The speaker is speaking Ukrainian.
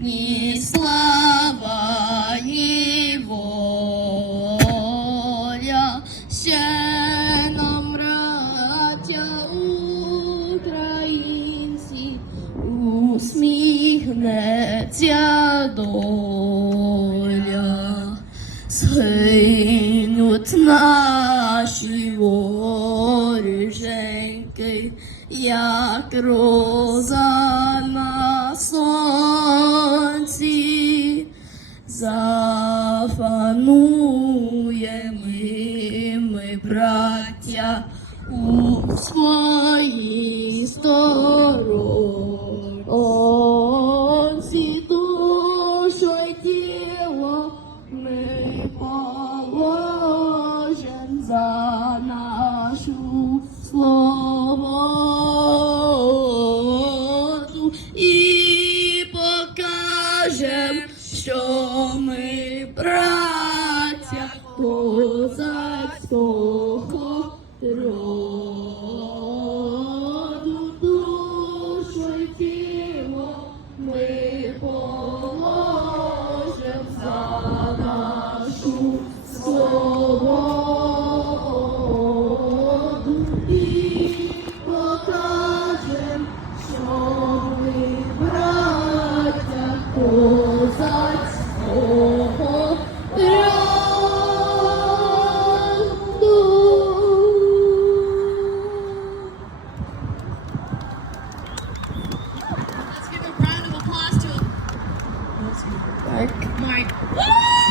Ні слава ще українці, усміхнеться доля, згинуть наші воріженьки, як роза зафанує ми, браття, у своїй сторонці, душу й тіло ми положим що ми праця козацького роду душу й тіло ми. Like my. Oh,